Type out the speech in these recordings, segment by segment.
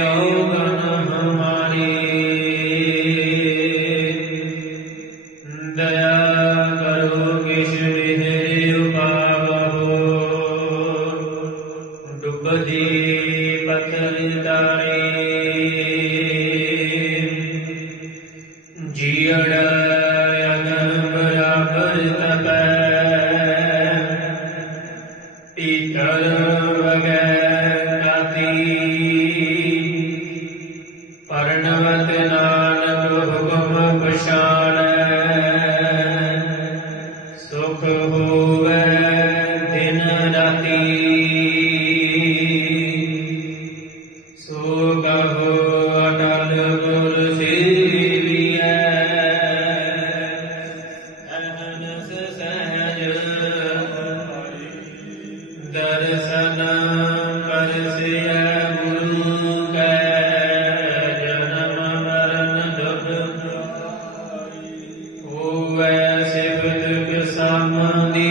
औगण हमारे दया करो कृष्ण मेरे उपावो डुबदी पथर तारे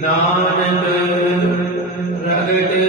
ਨਾਨਕ ਰਗਟ